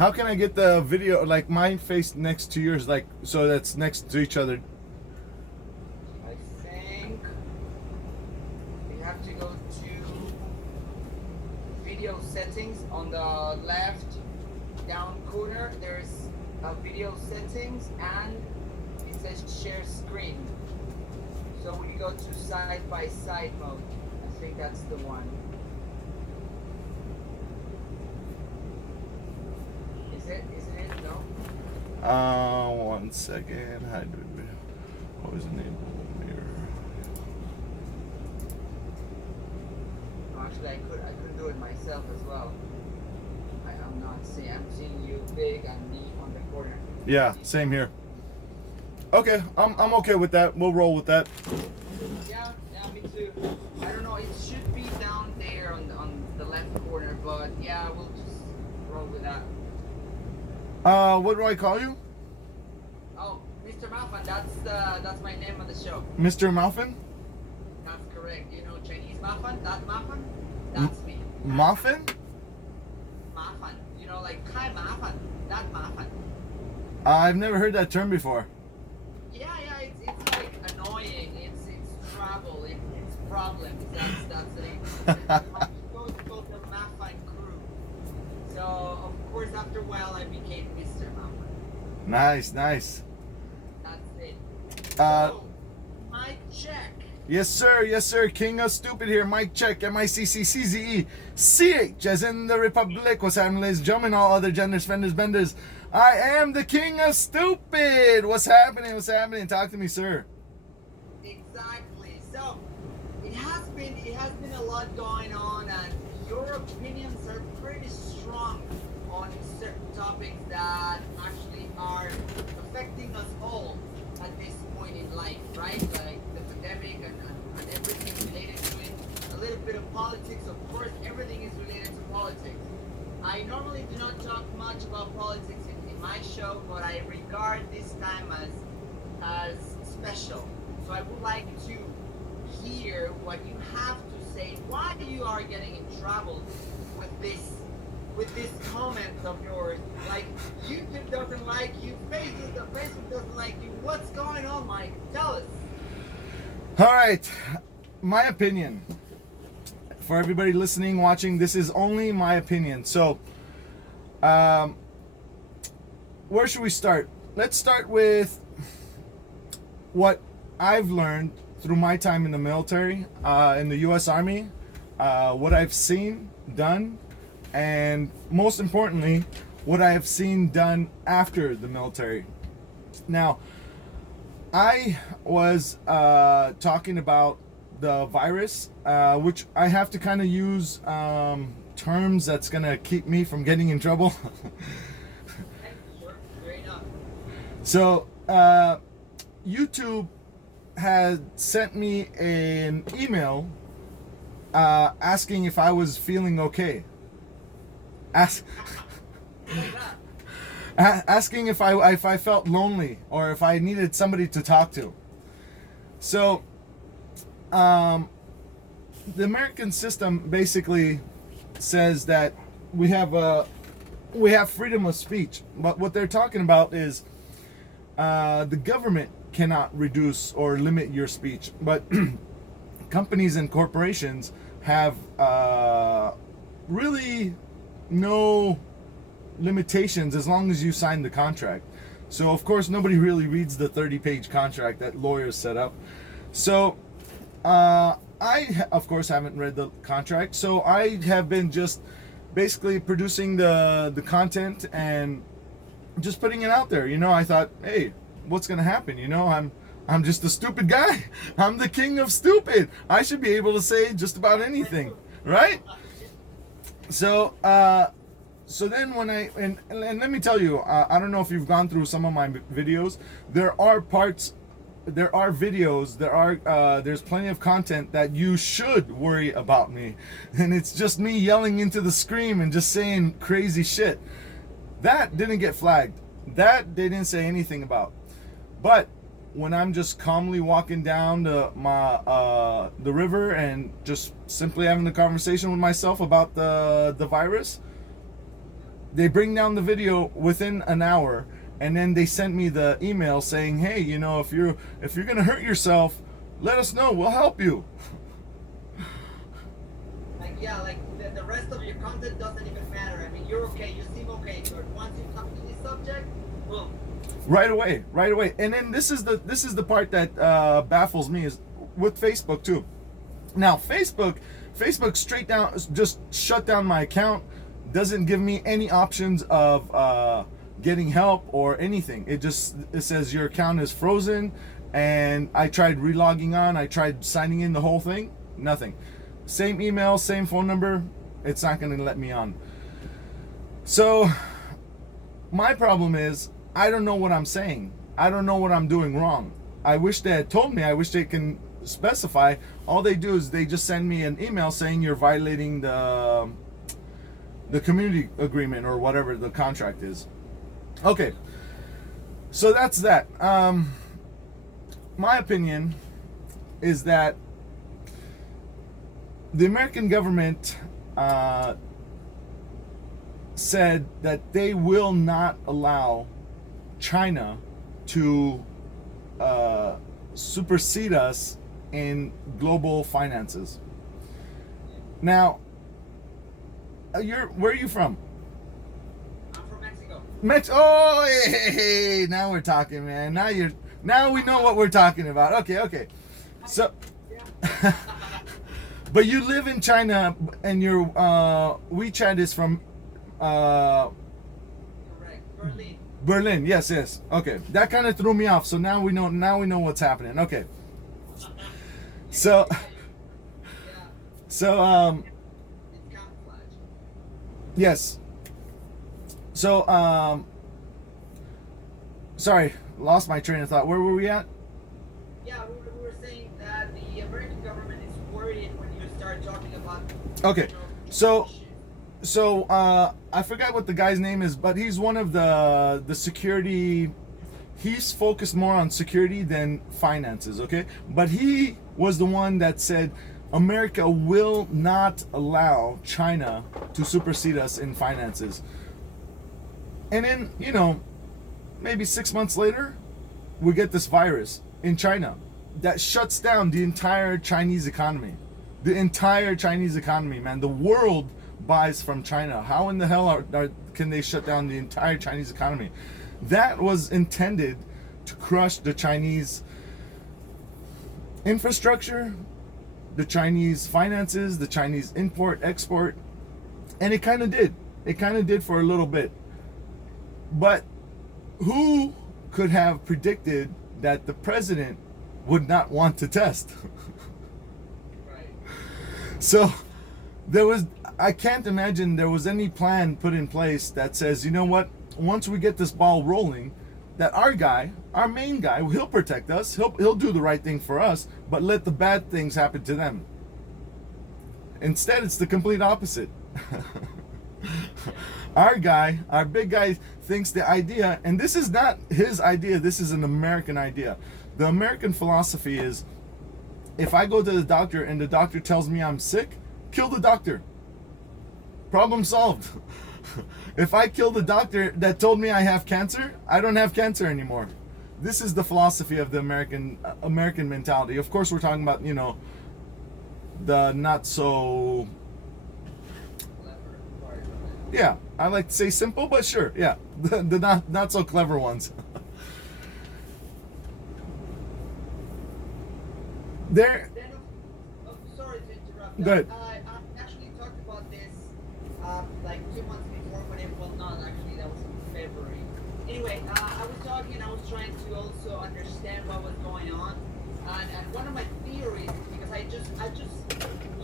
How can I get the video, like my face next to yours, like so that's next to each other? I think we have to go to video settings on the left down corner. There's a video settings and it says share screen. So when you go to side by side mode, I think that's the one. Isn't it? No? One second. How do we, what was the name of the mirror? Actually, I could do it myself as well. I'm seeing you big and me on the corner. Yeah, same here. Okay, I'm okay with that. We'll roll with that. Yeah, me too. I don't know, it should be down there on the left corner, but yeah, we'll just roll with that. What do I call you? Oh, MrMAFAN, that's my name on the show. MrMAFAN? That's correct. You know Chinese Mafan? That Mafan? That's me. Muffin? Mafan. You know, like Kai Mafan. That Mafan. I've never heard that term before. Yeah, it's like annoying. It's trouble. It's problems. That's it. I'm supposed to go to the MAFAN crew. So of course after a while I became MrMAFAN. Nice. That's it. Uh, So, mic check. Yes, sir. King of Stupid here. Mic check. MICCCZECH, as in the Republic. What's happening, ladies and gentlemen? All other genders, fenders, benders. I am the King of Stupid. What's happening? Talk to me, sir. Exactly. So it has been a lot going on, and your opinions are pretty strong on certain topics that actually are affecting us all at this point in life, right? Like the pandemic and everything related to it. A little bit of politics, of course, everything is related to politics. I normally do not talk much about politics in my show, but I regard this time as special. So I would like to hear what you have to say, why you are getting in trouble with this comment of yours. Like YouTube doesn't like you, Facebook doesn't like you. What's going on, Mike? Tell us. All right. My opinion. For everybody listening, watching, this is only my opinion. So, where should we start? Let's start with what I've learned through my time in the military, in the U.S. Army, what I've seen done, and most importantly, what I have seen done after the military. Now, I was talking about the virus, which I have to kind of use terms that's going to keep me from getting in trouble. So, YouTube had sent me an email asking if I was feeling okay. Asking if I felt lonely or if I needed somebody to talk to. So, the American system basically says that we have freedom of speech, but what they're talking about is the government cannot reduce or limit your speech, but companies and corporations have really no limitations as long as you sign the contract. So of course nobody really reads the 30-page contract that lawyers set up. So I of course haven't read the contract, so I have been just basically producing the content and just putting it out there. You know, I thought, hey, what's gonna happen? You know, I'm just a stupid guy. I'm the king of stupid. I should be able to say just about anything, right? So so then when and let me tell you, I don't know if you've gone through some of my videos. There are videos, there's plenty of content that you should worry about me, and it's just me yelling into the screen and just saying crazy shit. That didn't get flagged. That they didn't say anything about. But when I'm just calmly walking down the river and just simply having a conversation with myself about the virus, They bring down the video within an hour, and then they sent me the email saying, "Hey, if you're gonna hurt yourself, let us know. We'll help you." Like, yeah, like the rest of your content doesn't even matter. I mean, you're okay. You seem okay. But once you come to this subject, boom. Right away. And then this is the part that baffles me is with Facebook too. Now Facebook straight down just shut down my account. Doesn't give me any options of getting help or anything. It says your account is frozen, and I tried relogging on. I tried signing in the whole thing. Nothing. Same email, same phone number. It's not going to let me on. So my problem is I don't know what I'm saying. I don't know what I'm doing wrong. I wish they had told me. I wish they can specify. All they do is they just send me an email saying you're violating the community agreement or whatever the contract is. Okay, so that's that. My opinion is that the American government said that they will not allow China to supersede us in global finances. Now, where are you from? I'm from Mexico. Oh, hey, now we're talking, man. Now we know what we're talking about. Okay. So, but you live in China, and your WeChat is from Correct. Berlin. Berlin. Yes. Okay, that kind of threw me off. So now we know what's happening. Okay. So, Yeah. so It's camouflage. yes. So sorry, lost my train of thought. Where were we at? Yeah, we were saying that the American government is worried when you start talking about. Okay, so issues. I forgot what the guy's name is, but he's one of the security. He's focused more on security than finances, okay? But he was the one that said America will not allow China to supersede us in finances. And then, maybe 6 months later, we get this virus in China that shuts down the entire Chinese economy. The entire Chinese economy, man. The world buys from China. How in the hell can they shut down the entire Chinese economy? That was intended to crush the Chinese infrastructure, the Chinese finances, the Chinese import, export, and it kind of did. It kind of did for a little bit. But who could have predicted that the president would not want to test? Right. So I can't imagine there was any plan put in place that says, you know what, once we get this ball rolling, that our main guy, he'll protect us, he'll do the right thing for us, but let the bad things happen to them. Instead, it's the complete opposite. Our big guy thinks the idea, and this is not his idea, this is an American idea. The American philosophy is, if I go to the doctor and the doctor tells me I'm sick, kill the doctor. Problem solved. If I kill the doctor that told me I have cancer, I don't have cancer anymore. This is the philosophy of the American mentality. Of course, we're talking about, the not so... Yeah, I like to say simple, but sure, yeah. The not so clever ones. There... Sorry to interrupt. Go ahead. I actually talked about this like 2 months before, well, not actually, that was in February. Anyway, I was talking, I was trying to also understand what was going on, and one of my theories, because I just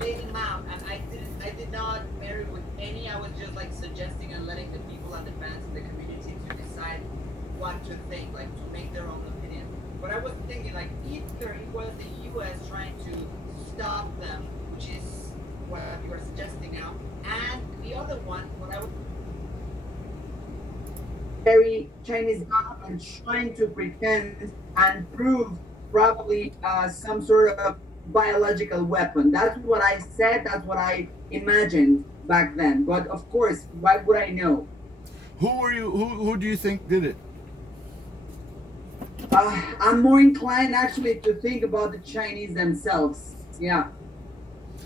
laid them out, and I did not marry with any. I was just like suggesting and letting the people and the fans in the community to decide what to think, like to make their own opinion. But I was thinking, like, either it was the U.S. trying to stop them, which is what you are suggesting now, and the other one, what I would very Chinese government trying to pretend and prove probably some sort of biological weapon. That's what I said. That's what I imagined back then. But of course, why would I know? Who do you think did it? I'm more inclined actually to think about the Chinese themselves. Yeah,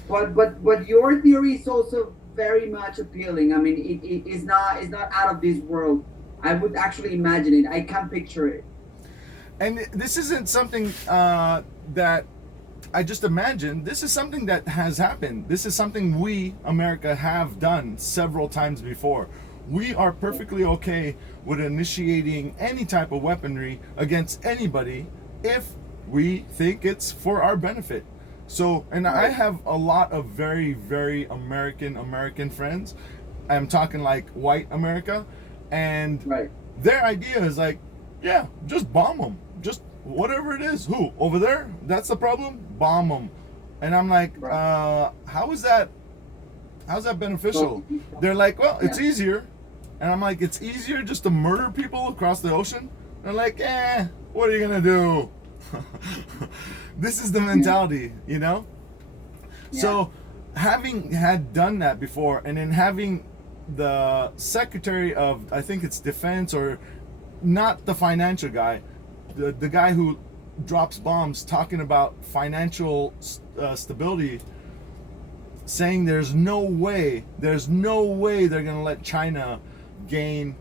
but your theory is also very much appealing. I mean, it is not, it's not out of this world. I would actually imagine it. I can picture it. And this isn't something that I just imagined. This is something that has happened. This is something we, America, have done several times before. We are perfectly okay with initiating any type of weaponry against anybody if we think it's for our benefit. So, and I have a lot of very, very American friends. I'm talking like white America, and Right. their idea is like, yeah, just bomb them. Just whatever it is. Who? Over there? That's the problem? Bomb them. And I'm like, Right. how's that beneficial? They're like, well, it's Yeah. easier. And I'm like, it's easier just to murder people across the ocean? They're like, what are you gonna do? This is the mentality, you know? Yeah. So having had done that before, and then having the Secretary of, I think it's Defense, or not the financial guy, the guy who drops bombs, talking about financial stability, saying there's no way they're gonna let China gain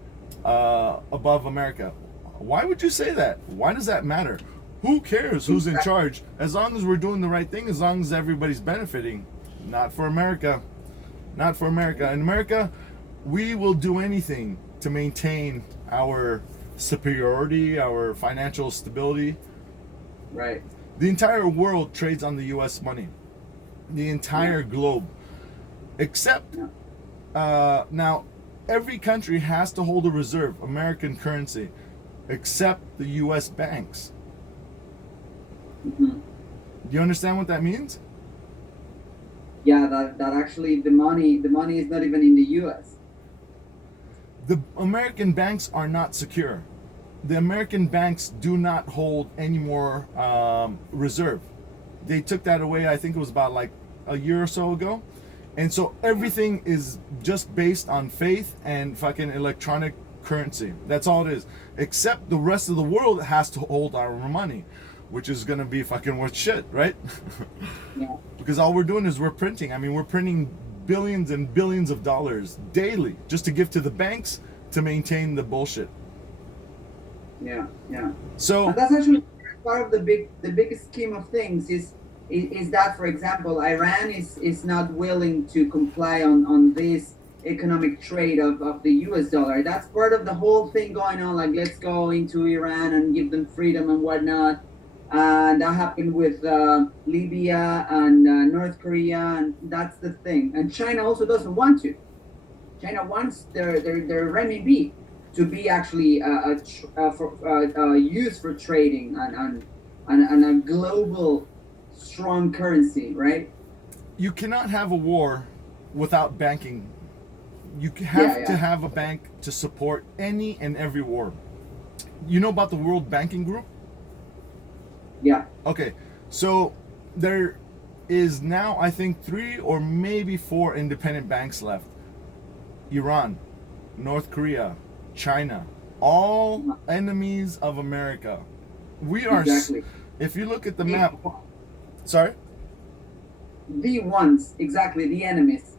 above America. Why would you say that? Why does that matter? Who cares who's in charge? As long as we're doing the right thing, as long as everybody's benefiting. Not for America. Not for America. In America, we will do anything to maintain our superiority, our financial stability. Right. The entire world trades on the US money. The entire globe. Except now every country has to hold a reserve, American currency, except the US banks. Hmm. Do you understand what that means? Yeah, that actually the money is not even in the U.S. The American banks are not secure. The American banks do not hold any more reserve. They took that away, I think it was about like a year or so ago. And so everything is just based on faith and fucking electronic currency. That's all it is. Except the rest of the world has to hold our money, which is gonna be fucking worth shit, right? Yeah. Because all we're doing is we're printing. I mean, we're printing billions and billions of dollars daily just to give to the banks to maintain the bullshit. Yeah. Yeah. So And that's actually part of the biggest scheme of things is that, for example, Iran is not willing to comply on this economic trade of the US dollar. That's part of the whole thing going on, like let's go into Iran and give them freedom and whatnot. And that happened with Libya and North Korea, and that's the thing. And China also doesn't want to. China wants their renminbi to be actually used for trading and a global strong currency, right? you cannot have a war without banking. You have to have a bank to support any and every war. You know about the World Banking Group? Yeah. Okay, so there is now, I think, 3 or maybe 4 independent banks left. Iran, North Korea, China, all enemies of America. We are, Exactly. if you look at the map, sorry? The ones, exactly, the enemies.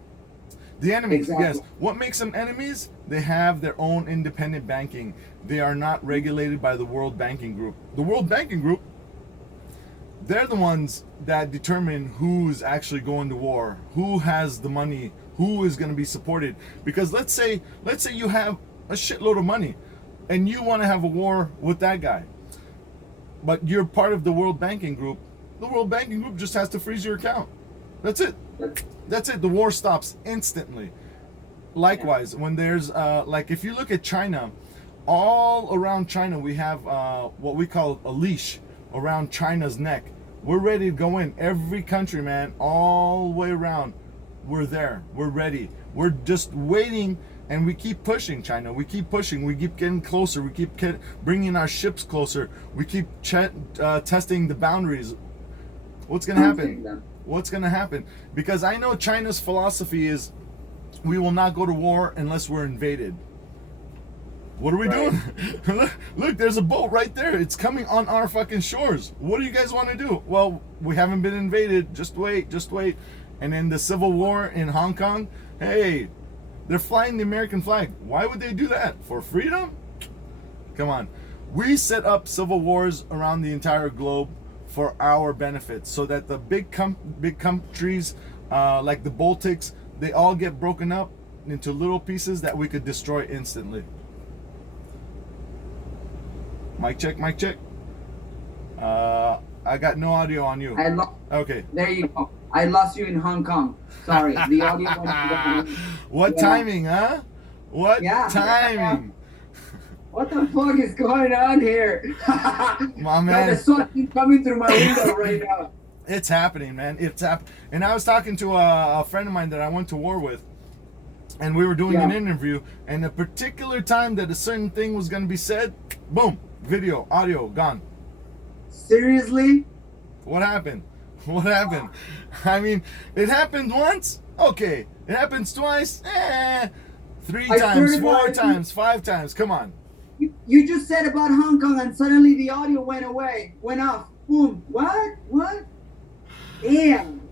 The enemies, Exactly. yes. What makes them enemies? They have their own independent banking. They are not regulated by the World Banking Group. The World Banking Group, they're the ones that determine who's actually going to war, who has the money, who is going to be supported. Because let's say you have a shitload of money and you want to have a war with that guy, but you're part of the World Banking Group. The World Banking Group just has to freeze your account. That's it. That's it. The war stops instantly. Likewise, when there's like if you look at China, all around China we have what we call a leash around China's neck. We're ready to go in. Every country, man, all the way around. We're there. We're ready. We're just waiting, and we keep pushing China. We keep pushing. We keep getting closer. We keep bringing our ships closer. We keep testing the boundaries. What's going to happen? What's going to happen? Because I know China's philosophy is we will not go to war unless we're invaded. What are we Right. doing? Look, there's a boat right there. It's coming on our fucking shores. What do you guys want to do? Well, we haven't been invaded. Just wait, just wait. And then the civil war in Hong Kong, hey, they're flying the American flag. Why would they do that? For freedom? Come on. We set up civil wars around the entire globe for our benefit, so that the big countries like the Baltics, they all get broken up into little pieces that we could destroy instantly. Mic check, mic check. I got no audio on you. Okay. There you go. I lost you in Hong Kong. Sorry, the audio went down. What timing, huh? What timing? What the fuck is going on here? My man. The sun is coming through my window right now. It's happening, man. It's happening. And I was talking to a friend of mine that I went to war with, and we were doing an interview, and a particular time that a certain thing was going to be said, boom, video, audio, gone. Seriously? What happened? What happened? I mean, it happened once? Okay. It happens twice? Three times, four times, 5 times. Come on. You just said about Hong Kong and suddenly the audio went off. Boom. What? What? Damn.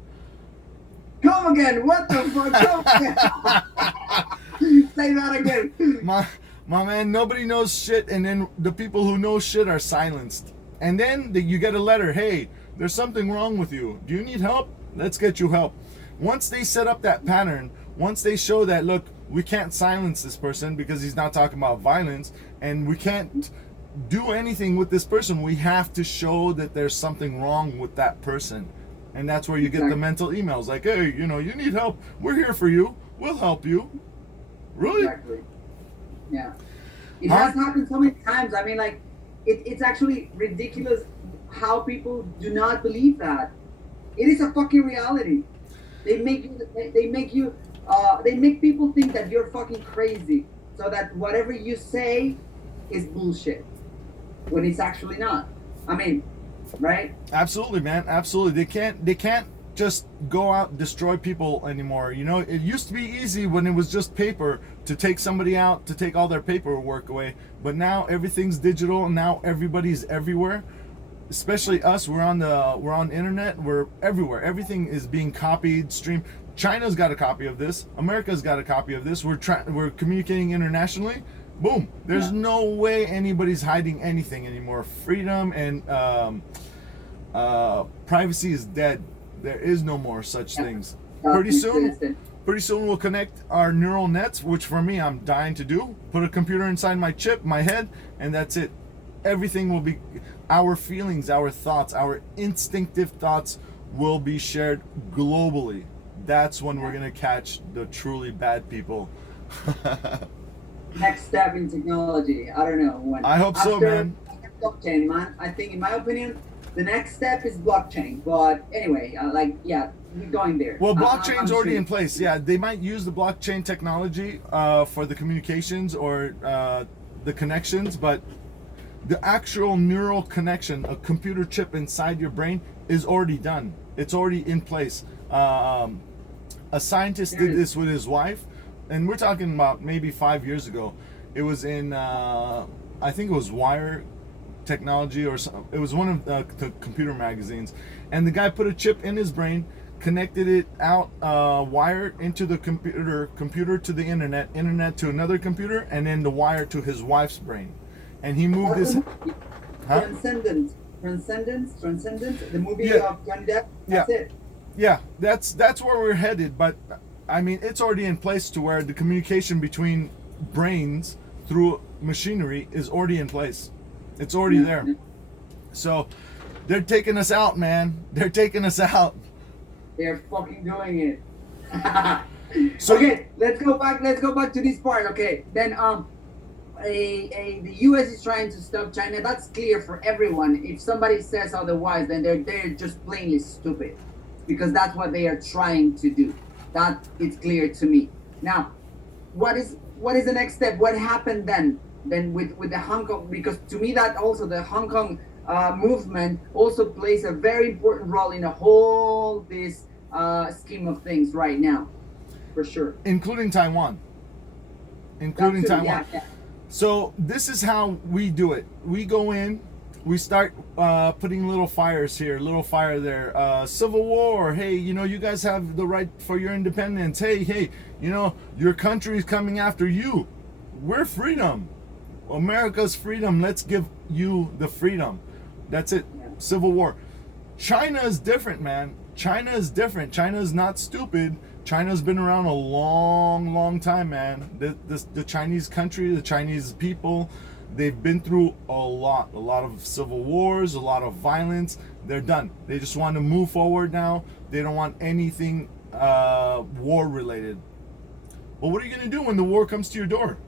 Come again. What the fuck? Come again. Say that again. My man, nobody knows shit, and then the people who know shit are silenced. And then you get a letter, hey, there's something wrong with you. Do you need help? Let's get you help. Once they set up that pattern, once they show that, look, we can't silence this person because he's not talking about violence, and we can't do anything with this person, we have to show that there's something wrong with that person. And that's where you get the mental emails like, hey, you need help. We're here for you. We'll help you. Really? Exactly. Yeah. It has happened so many times. I mean, like, it's actually ridiculous how people do not believe that. It is a fucking reality. They make people think that you're fucking crazy, so that whatever you say is bullshit, when it's actually not. I mean, right? Absolutely, man. Absolutely. They can't just go out and destroy people anymore. It used to be easy when it was just paper to take somebody out, to take all their paperwork away. But now everything's digital, and now everybody's everywhere. Especially us, we're on internet, we're everywhere. Everything is being copied, streamed. China's got a copy of this. America's got a copy of this. We're communicating internationally. Boom. There's no way anybody's hiding anything anymore. Freedom and privacy is dead. There is no more such things. Pretty soon we'll connect our neural nets, which for me, I'm dying to do. Put a computer inside my head, and that's it. Everything will be, our feelings, our thoughts, our instinctive thoughts will be shared globally. That's when we're going to catch the truly bad people. Next step in technology. I don't know when. I hope so, man. Blockchain, man. I think, in my opinion, the next step is blockchain. But anyway, we're going there. Well, blockchain's already in place. Yeah, they might use the blockchain technology for the communications or the connections, but the actual neural connection, a computer chip inside your brain, is already done. It's already in place. A scientist did this with his wife, and we're talking about maybe 5 years ago. It was in, I think it was Wire Technology, or it was one of the computer magazines, and the guy put a chip in his brain, connected it out, wire into the computer to the internet to another computer, and then the wire to his wife's brain. And he moved this. Transcendence. The movie of Johnny Depp. That's it. Yeah, that's where we're headed. But I mean, it's already in place to where the communication between brains through machinery is already in place. It's already there. So they're taking us out, man. They're taking us out. They're fucking doing it. So okay, let's go back to this part. Okay, then the U.S. is trying to stop China. That's clear for everyone. If somebody says otherwise, then they're just plainly stupid, because that's what they are trying to do. That it's clear to me. Now, what is the next step? What happened then? Then with the Hong Kong, because to me that also the Hong Kong movement also plays a very important role in the whole this scheme of things right now, for sure. Including Taiwan. Taiwan. Yeah. So this is how we do it. We go in, we start putting little fires here, little fire there. Civil war. Hey, you guys have the right for your independence. Hey, your country is coming after you. We're freedom. America's freedom. Let's give you the freedom. That's it. Civil war. China is different, man. China is different. China is not stupid. China's been around a long, long time, man. The Chinese country, the Chinese people, they've been through a lot of civil wars, a lot of violence. They're done. They just want to move forward now. They don't want anything war related. But what are you gonna do when the war comes to your door?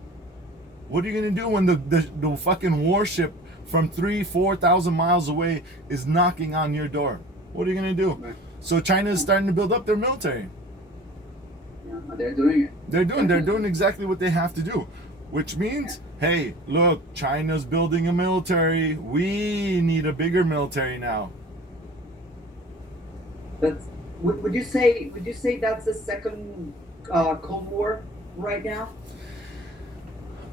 What are you gonna do when the fucking warship from 3,000-4,000 miles away is knocking on your door? What are you gonna do? Right. So China is starting to build up their military. Yeah, they're doing it. They're doing exactly what they have to do, which means, hey, look, China's building a military. We need a bigger military now. That's. Would you say that's the second Cold War right now?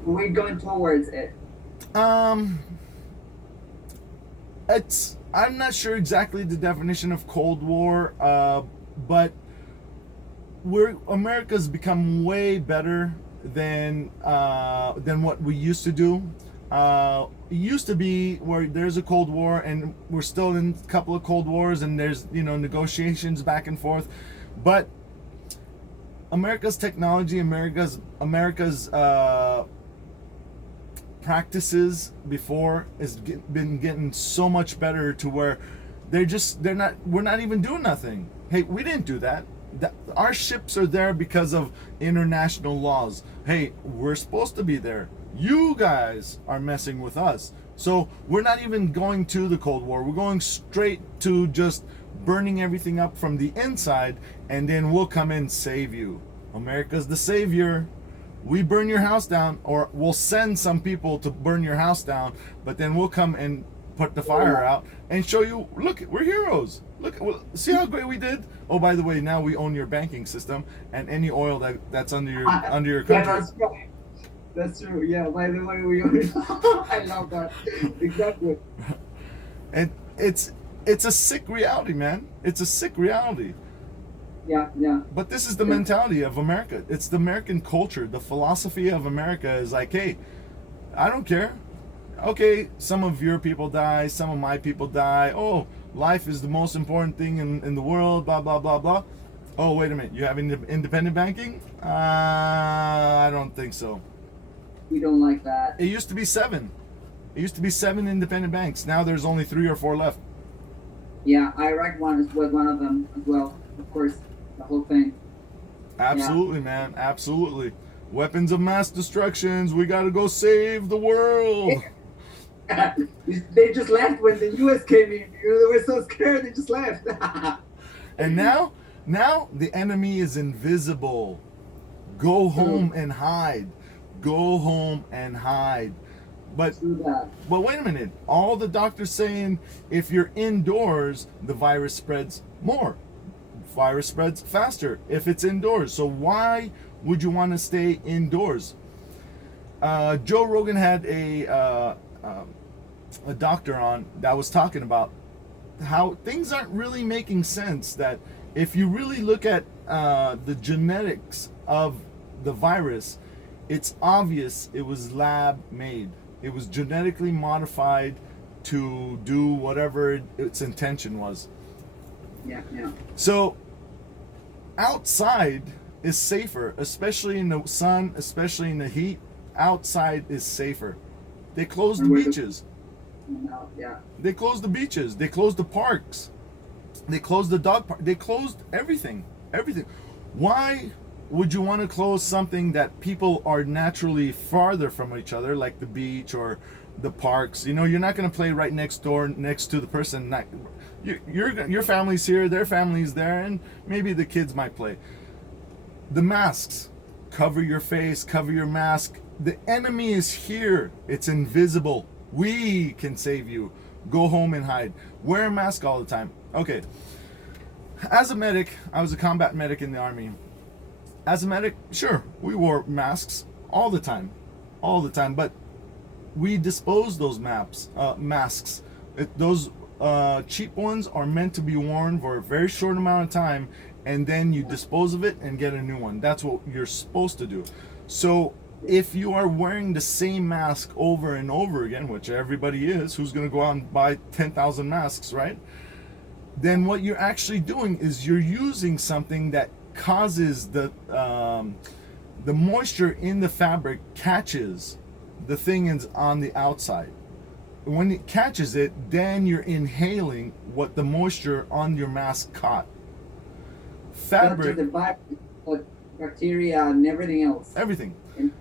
We're going towards it. I'm not sure exactly the definition of Cold War, but America's become way better than what we used to do. It used to be where there's a Cold War, and we're still in a couple of Cold Wars, and there's negotiations back and forth, but America's technology, America's practices before has been getting so much better to where we're not even doing nothing. Hey, we didn't do that. Our ships are there because of international laws. Hey, we're supposed to be there. You guys are messing with us. So we're not even going to the Cold War. We're going straight to just burning everything up from the inside, and then we'll come and save you. America's the savior. We burn your house down, or we'll send some people to burn your house down, but then we'll come and put the fire out and show you, look, we're heroes. Look, see how great we did? Oh, by the way, now we own your banking system and any oil that's under your country. Yeah, that's right. That's true. Yeah, by the way, I love that. Exactly. And it's a sick reality, man. It's a sick reality. Yeah. But this is the mentality of America. It's the American culture. The philosophy of America is like, hey, I don't care. Okay, some of your people die, some of my people die. Oh, life is the most important thing in the world, blah, blah, blah, blah. Oh, wait a minute. You have independent banking? I don't think so. We don't like that. It used to be 7. It used to be 7 independent banks. Now there's only 3 or 4 left. Yeah, Iraq was one of them as well. Of course, the whole thing. Absolutely, man. Absolutely. Weapons of mass destructions. We got to go save the world. They just left when the U.S. came in. They were so scared, they just left. And now the enemy is invisible. Go home and hide. Go home and hide. But wait a minute. All the doctors saying if you're indoors, the virus spreads more. Virus spreads faster if it's indoors. So why would you want to stay indoors? Joe Rogan had a doctor on that was talking about how things aren't really making sense. That if you really look at the genetics of the virus, it's obvious it was lab made. It was genetically modified to do whatever its intention was. Yeah. So outside is safer, especially in the sun, especially in the heat. Outside is safer. They closed the beaches. They closed the beaches. They closed the parks. They closed the dog park. They closed everything. Everything. Why would you want to close something that people are naturally farther from each other, like the beach or the parks? You're not going to play right next door, next to the person. Your family's here, their family's there, and maybe the kids might play. The masks. Cover your face, cover your mask. The enemy is here. It's invisible. We can save you. Go home and hide. Wear a mask all the time. Okay. As a medic, I was a combat medic in the Army. As a medic, sure, we wore masks all the time. all the time. But we dispose those masks. Those cheap ones are meant to be worn for a very short amount of time, and then you dispose of it and get a new one. That's what you're supposed to do. So if you are wearing the same mask over and over again, which everybody is, who's going to go out and buy 10,000 masks, right? Then what you're actually doing is you're using something that causes the moisture in the fabric catches the thing is on the outside. When it catches it, then you're inhaling what the moisture on your mask caught. Fabric, the virus, but bacteria and everything else. everything. And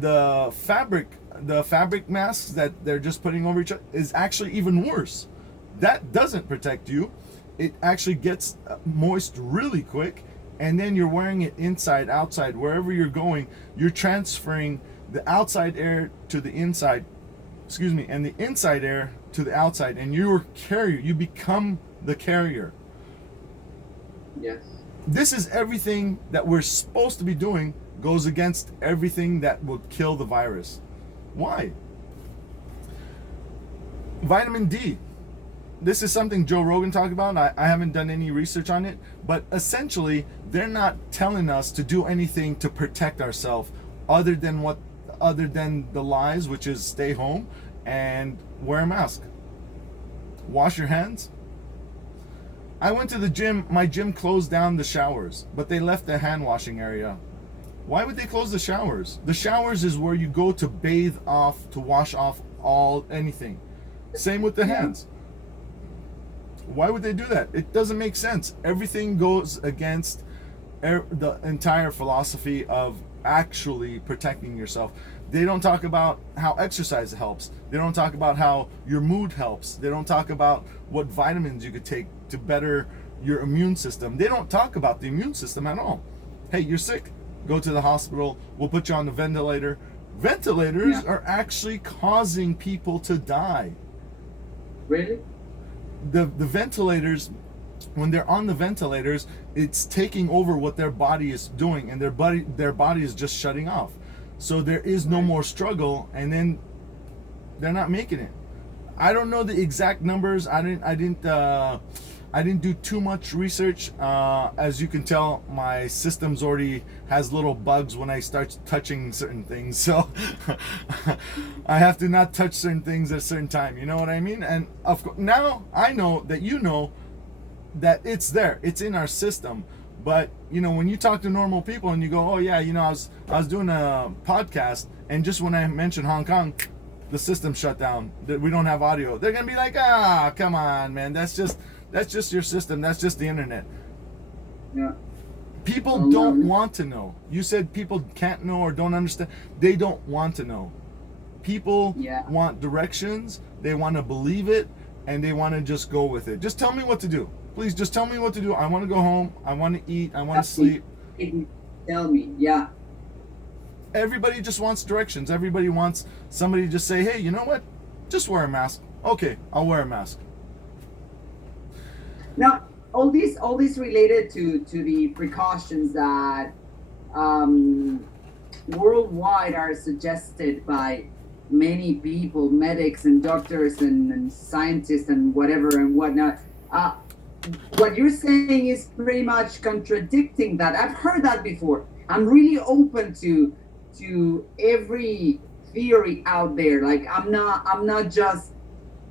The fabric masks that they're just putting over each other is actually even worse. That doesn't protect you. It actually gets moist really quick, and then you're wearing it inside, outside, wherever you're going. You're transferring the outside air to the inside, and the inside air to the outside, and you're carrier. You become the carrier. yes. This is everything that we're supposed to be doing goes against everything that will kill the virus. Why? Vitamin D. This is something Joe Rogan talked about. I haven't done any research on it, but essentially they're not telling us to do anything to protect ourselves other than the lies, which is stay home and wear a mask. Wash your hands. I went to the gym. My gym closed down the showers, but they left the hand washing area. Why would they close the showers? The showers is where you go to bathe off, to wash off anything. Same with the hands. Why would they do that? It doesn't make sense. Everything goes against the entire philosophy of actually protecting yourself. They don't talk about how exercise helps. They don't talk about how your mood helps. They don't talk about what vitamins you could take to better your immune system. They don't talk about the immune system at all. Hey, you're sick. Go to the hospital. We'll put you on the ventilator. Ventilators are actually causing people to die. Really? The ventilators, when they're on the ventilators, it's taking over what their body is doing, and their body is just shutting off. So there is no more struggle, and then they're not making it. I don't know the exact numbers. I didn't do too much research. As you can tell, my system's already has little bugs when I start touching certain things. So I have to not touch certain things at a certain time. You know what I mean? And of course, now I know that you know that it's there. It's in our system. But you know, when you talk to normal people and you go, "Oh yeah, you know, I was doing a podcast, and just when I mentioned Hong Kong, the system shut down. We don't have audio." They're gonna be like, "Ah, come on, man. That's just your system. That's just the internet." Yeah. People don't want to know. You said people can't know or don't understand. They don't want to know. People want directions. They want to believe it, and they want to just go with it. Just tell me what to do. Please, just tell me what to do. I want to go home. I want to eat. I want to sleep. Tell me, yeah. Everybody just wants directions. Everybody wants somebody to just say, "Hey, you know what? Just wear a mask." Okay, I'll wear a mask. Now, all these related to the precautions that worldwide are suggested by many people, medics and doctors and scientists and whatever and whatnot. What you're saying is pretty much contradicting that. I've heard that before. I'm really open to every theory out there. Like I'm not just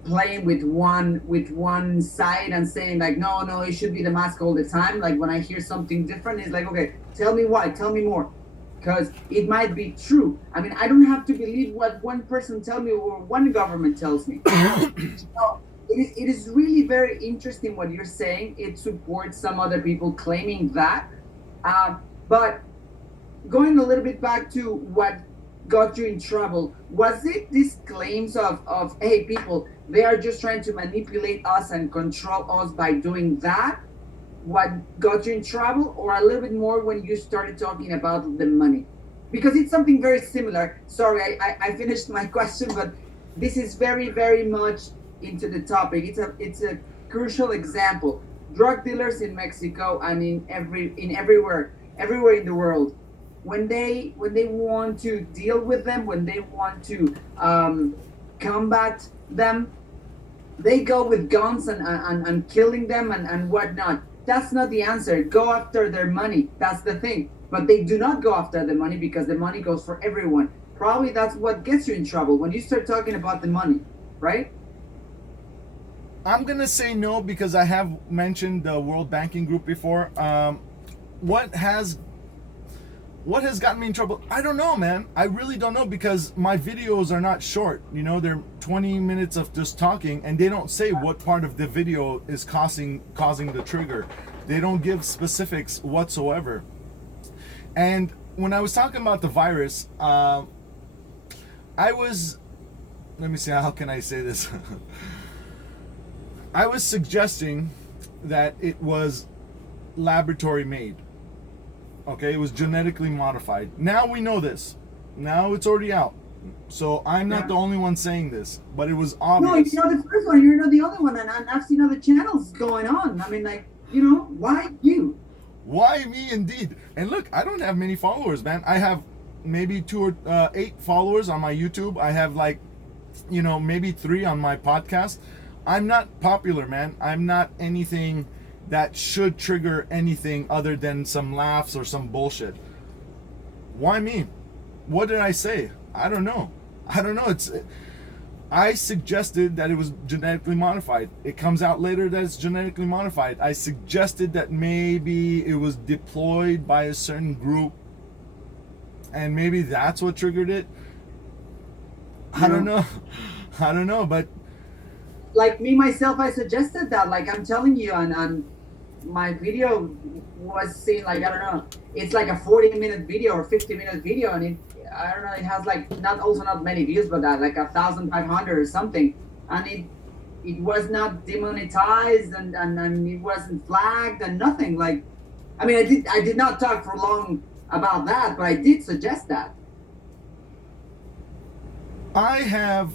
playing with one side and saying like no, it should be the mask all the time. Like when I hear something different, it's like, okay, tell me why, tell me more, because it might be true. I mean, I don't have to believe what one person tells me or one government tells me. So, it is really very interesting what you're saying. It supports some other people claiming that. But going a little bit back to what got you in trouble, was it these claims of hey, people, they are just trying to manipulate us and control us by doing that? What got you in trouble, or a little bit more when you started talking about the money? Because it's something very similar. Sorry, I finished my question, but this is very, very much into the topic. It's a crucial example. Drug dealers in Mexico and everywhere in the world. when they want to deal with them, when they want to combat them, they go with guns and killing them and whatnot. That's not the answer. Go after their money. That's the thing. But they do not go after the money because the money goes for everyone. Probably that's what gets you in trouble when you start talking about the money, right? I'm gonna say no because I have mentioned the World Banking Group before. What has gotten me in trouble? I don't know, man. I really don't know because my videos are not short. You know, they're 20 minutes of just talking, and they don't say what part of the video is causing the trigger. They don't give specifics whatsoever. And when I was talking about the virus, let me see, how can I say this? I was suggesting that it was laboratory made. Okay, it was genetically modified. Now we know this. Now it's already out. So I'm not the only one saying this, but it was obvious. No, you're not the first one. You're not the only one. And I've seen other channels going on. I mean, like, you know, why you? Why me indeed? And look, I don't have many followers, man. I have maybe 2 or 8 followers on my YouTube. I have like, you know, maybe 3 on my podcast. I'm not popular, man. I'm not anything that should trigger anything other than some laughs or some bullshit. Why me? What did I say? I don't know. I suggested that it was genetically modified. It comes out later that it's genetically modified. I suggested that maybe it was deployed by a certain group and maybe that's what triggered it. I don't know, but like me myself, I suggested that. Like I'm telling you, and my video was seen like, I don't know, it's like a 40-minute video or 50-minute video, and I don't know, it has like not many views, but that like 1,500 or something, and it was not demonetized and it wasn't flagged and nothing. Like, I mean, I did not talk for long about that, but I did suggest that. I have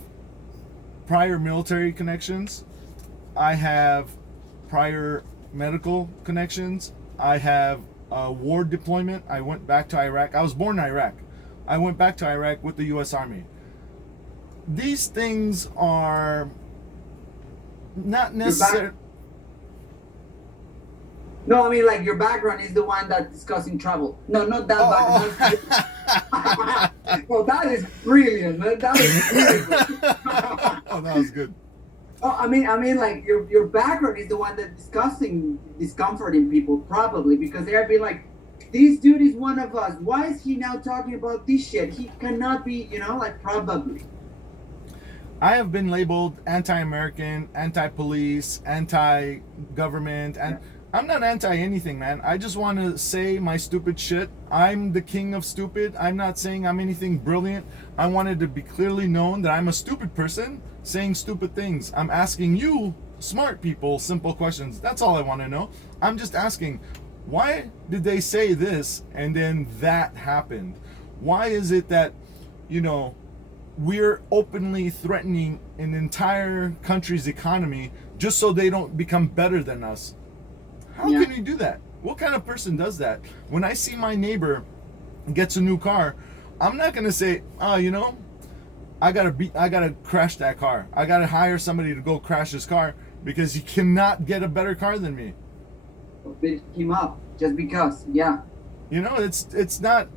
prior military connections. I have prior medical connections. I have war deployment. I went back to Iraq. I was born in Iraq. I went back to Iraq with the U.S. Army. These things are not necessary. No, I mean, like, your background is the one that's causing trouble. No, not that background. Well, that is brilliant, man. That is really good. Oh, that was good. Oh, I mean, like, your background is the one that's causing discomfort in people, probably, because they'll be like, this dude is one of us. Why is he now talking about this shit? He cannot be, you know, like, probably. I have been labeled anti-American, anti-police, anti-government, and I'm not anti-anything, man. I just want to say my stupid shit. I'm the king of stupid. I'm not saying I'm anything brilliant. I wanted to be clearly known that I'm a stupid person saying stupid things. I'm asking you, smart people, simple questions. That's all I want to know. I'm just asking, why did they say this and then that happened? Why is it that, you know, we're openly threatening an entire country's economy just so they don't become better than us? How can you do that? What kind of person does that? When I see my neighbor gets a new car, I'm not gonna say, oh, you know, I gotta crash that car. I gotta hire somebody to go crash his car because he cannot get a better car than me. Pick him up just because, yeah. You know, it's not.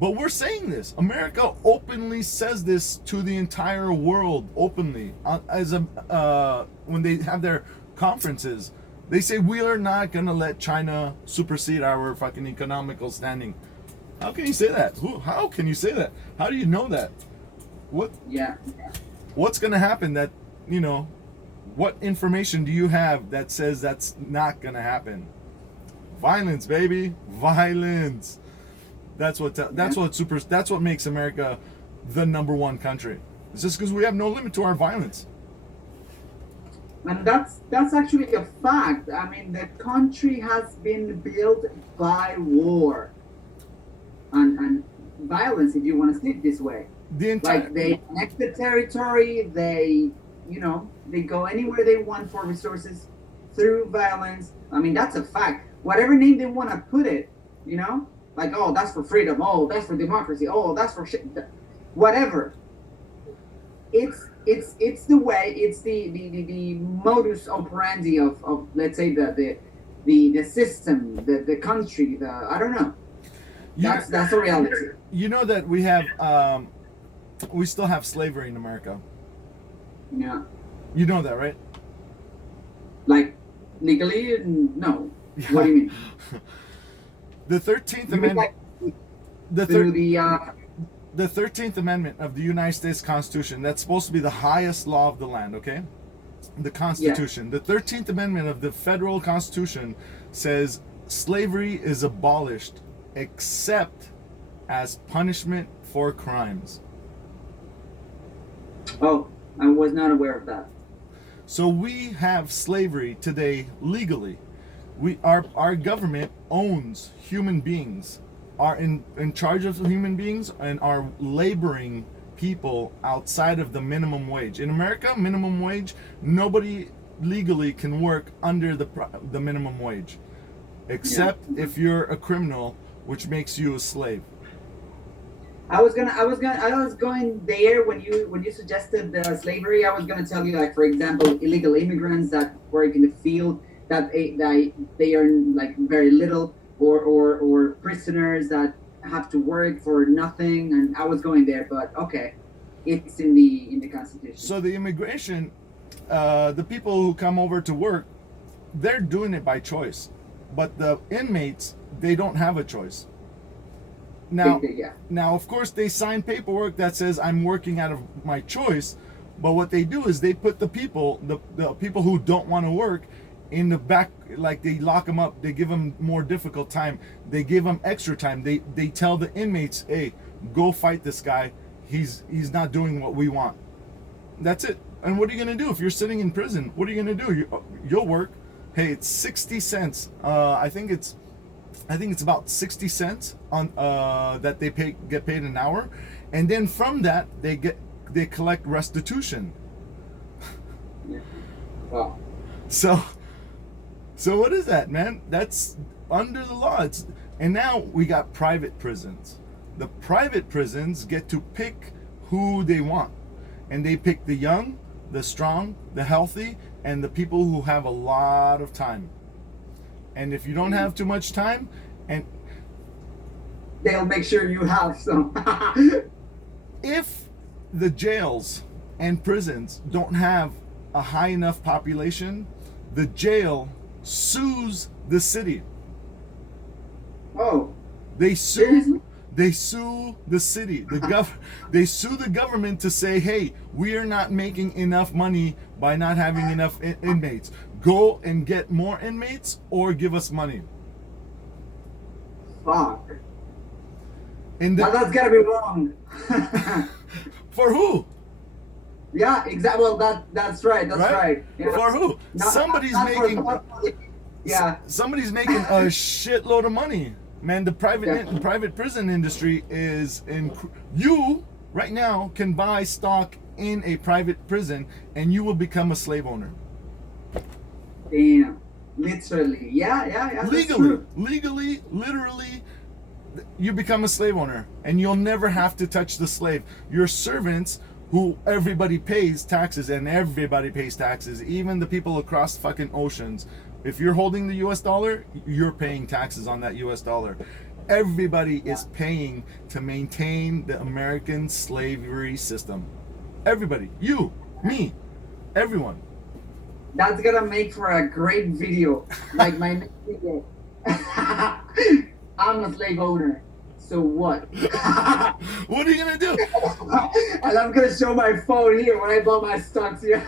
But we're saying this. America openly says this to the entire world openly when they have their conferences. They say we are not gonna let China supersede our fucking economical standing. How can you say that? How can you say that? How do you know that? What? Yeah. What's gonna happen? That, you know, what information do you have that says that's not gonna happen? Violence, baby, violence. That's what makes America the number one country. It's just because we have no limit to our violence. And that's actually a fact. I mean, the country has been built by war and violence, if you want to see it this way. Like, they annex the territory, they go anywhere they want for resources through violence. I mean, that's a fact. Whatever name they want to put it, you know? Like, oh, that's for freedom. Oh, that's for democracy. Oh, that's for shit. Whatever. It's the way. It's the modus operandi of let's say the system, the country. The I don't know. That's a reality. You know that we still have slavery in America. Yeah. You know that, right? Like legally, no. Yeah. What do you mean? The 13th You mean Amendment. like The through the 13th Amendment of the United States Constitution, that's supposed to be the highest law of the land, okay? The Constitution. The 13th Amendment of the federal Constitution says slavery is abolished except as punishment for crimes. Oh, I was not aware of that. So we have slavery today legally. Our government owns human beings, are in charge of human beings, and are laboring people outside of the minimum wage. In America, minimum wage, nobody legally can work under the minimum wage, except if you're a criminal, which makes you a slave. I was going there when you suggested the slavery. I was gonna tell you, like, for example, illegal immigrants that work in the field that they earn like very little, or prisoners that have to work for nothing. And I was going there, but okay, it's in the Constitution. So the immigration, the people who come over to work, they're doing it by choice, but the inmates, they don't have a choice. Now, of course, they sign paperwork that says I'm working out of my choice, but what they do is they put the people who don't want to work in the back, like they lock them up. They give them more difficult time. They give them extra time. They tell the inmates, hey, go fight this guy. He's not doing what we want. That's it. And what are you gonna do if you're sitting in prison? What are you gonna do? You'll work. Hey, it's 60 cents. I think it's about 60 cents on that they get paid an hour, and then from that they collect restitution. Yeah. Wow. So what is that, man? That's under the law. And now we got private prisons. The private prisons get to pick who they want, and they pick the young, the strong, the healthy, and the people who have a lot of time. And if you don't have too much time, and they'll make sure you have some. if the jails and prisons don't have a high enough population, the jail sues the city. Oh. They Seriously? sue the city. They sue the government to say, hey, we are not making enough money by not having enough inmates. Go and get more inmates or give us money. Fuck. And Now that's gotta be wrong. for who? Yeah, exactly. Well, that's right. That's right. Yeah. For who? Somebody's making a shitload of money. Man, the private prison industry is you right now can buy stock in a private prison and you will become a slave owner. Damn. Literally. Yeah. Legally, literally, you become a slave owner and you'll never have to touch the slave. Your servants, who everybody pays taxes, and everybody pays taxes, even the people across fucking oceans. If you're holding the US dollar, you're paying taxes on that US dollar. Everybody is paying to maintain the American slavery system. Everybody. You, me, everyone. That's gonna make for a great video. Like my next video. I'm a slave owner. So what? What are you gonna do? And I'm gonna show my phone here when I bought my stocks here.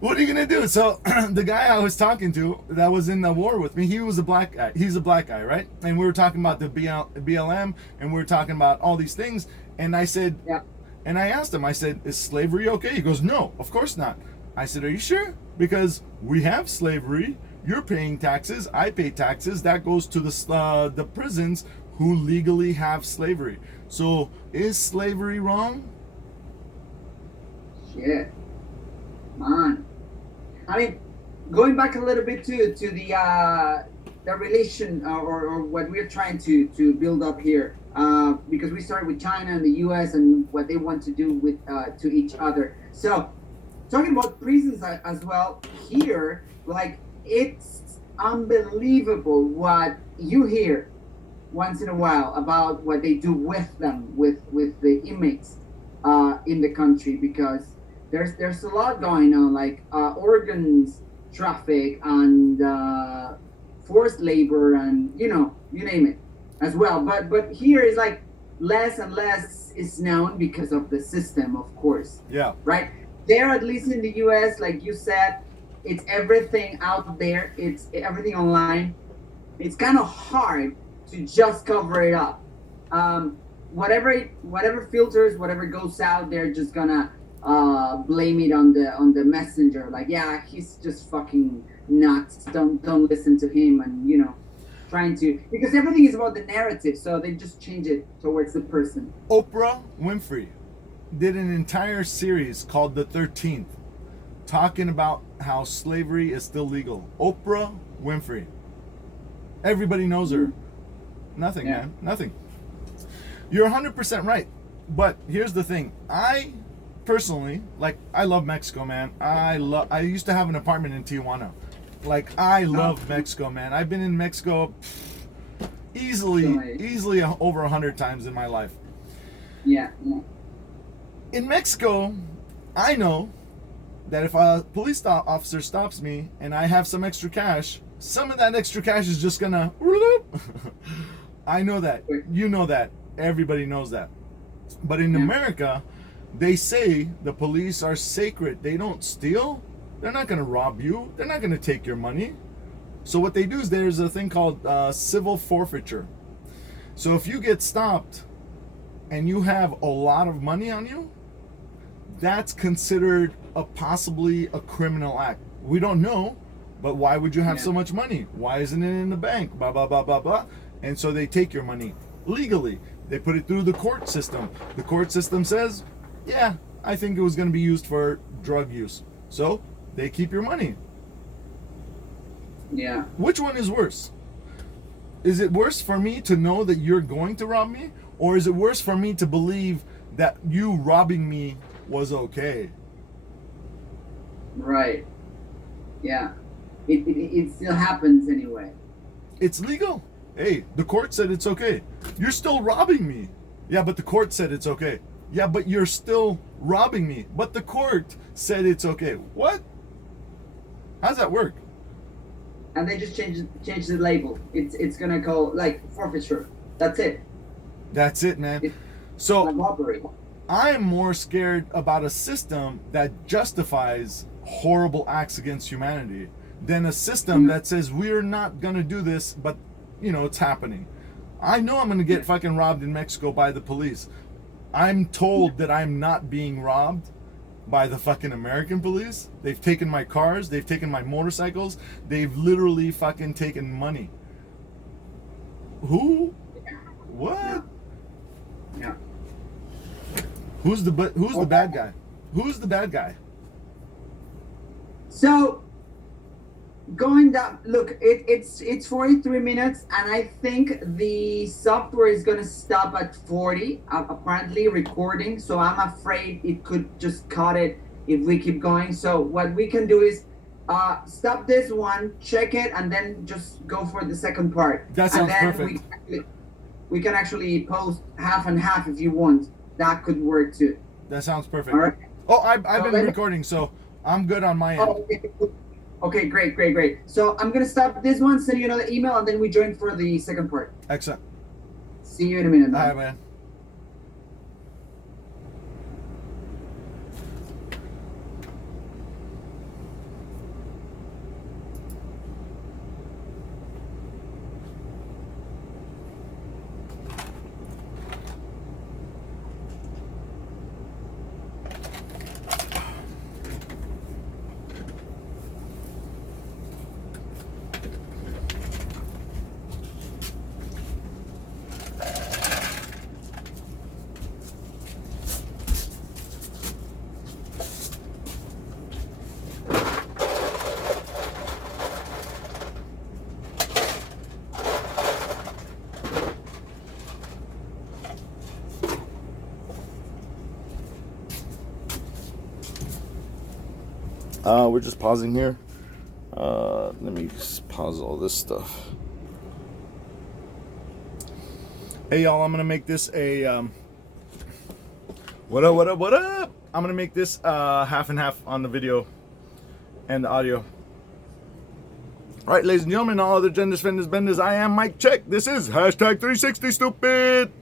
What are you gonna do? So the guy I was talking to that was in the war with me, he was a black guy. He's a black guy, right? And we were talking about the BLM, and we were talking about all these things. And I said, and I asked him, I said, is slavery okay? He goes, no, of course not. I said, are you sure? Because we have slavery. You're paying taxes. I pay taxes. That goes to the prisons who legally have slavery. So is slavery wrong? Shit, man. I mean, going back a little bit to the the relation or what we're trying to build up here, because we started with China and the U.S. and what they want to do with to each other. So talking about prisons as well here, like it's unbelievable what you hear once in a while about what they do with them, with the inmates in the country, because there's a lot going on, like organs traffic and forced labor and you name it as well. But here is like less and less is known because of the system, of course. Yeah. Right. There, at least in the U.S., like you said, it's everything out there. It's everything online. It's kind of hard to just cover it up. Whatever filters, whatever goes out, they're just gonna blame it on the messenger. Like, yeah, he's just fucking nuts. Don't listen to him, and trying to, because everything is about the narrative, so they just change it towards the person. Oprah Winfrey did an entire series called The 13th, talking about how slavery is still legal. Oprah Winfrey. Everybody knows her. Nothing, Yeah. man. Nothing. You're 100% right. But here's the thing. I personally, like, I love Mexico, man. I used to have an apartment in Tijuana. Like, I love Mexico, man. I've been in Mexico easily over 100 times in my life. Yeah. In Mexico, I know that if a police officer stops me and I have some extra cash, some of that extra cash is just gonna... I know that. You know that. Everybody knows that. But in America, they say the police are sacred. They don't steal. They're not gonna rob you. They're not gonna take your money. So what they do is there's a thing called civil forfeiture. So if you get stopped and you have a lot of money on you, that's considered possibly a criminal act. We don't know, but why would you have so much money? Why isn't it in the bank? Blah, blah, blah, blah, blah. And so they take your money legally. They put it through the court system. The court system says, yeah, I think it was going to be used for drug use. So they keep your money. Yeah. Which one is worse? Is it worse for me to know that you're going to rob me? Or is it worse for me to believe that you robbing me was okay? Right. Yeah. It still happens anyway. It's legal. Hey, the court said it's okay. You're still robbing me. Yeah, but the court said it's okay. Yeah, but you're still robbing me. But the court said it's okay. What? How's that work? And they just change the label. It's gonna call like forfeiture. That's it. That's it, man. It's So like robbery. I'm more scared about a system that justifies horrible acts against humanity than a system that says we're not gonna do this, but it's happening. I know I'm gonna get fucking robbed in Mexico by the police. I'm told that I'm not being robbed by the fucking American police. They've taken my cars, they've taken my motorcycles, they've literally fucking taken money. Who? What? Yeah. Who's the bad guy? Who's the bad guy? So going down, look, it's 43 minutes, and I think the software is gonna stop at 40. Apparently recording, so I'm afraid it could just cut it if we keep going. So what we can do is stop this one, check it, and then just go for the second part. That sounds and then perfect. We can actually post half and half if you want. That could work too. That sounds perfect. All right. Oh, I've been recording, so I'm good on my end. Oh, okay, great. So I'm gonna stop this one, send you another email, and then we join for the second part. Excellent. See you in a minute. All right, man. We're just pausing here. Let me just pause all this stuff. Hey y'all, I'm gonna make this a what up? I'm gonna make this half and half on the video and the audio. All right, ladies and gentlemen, all other genders, fenders, benders, I am Mike Check. This is #360 Stupid.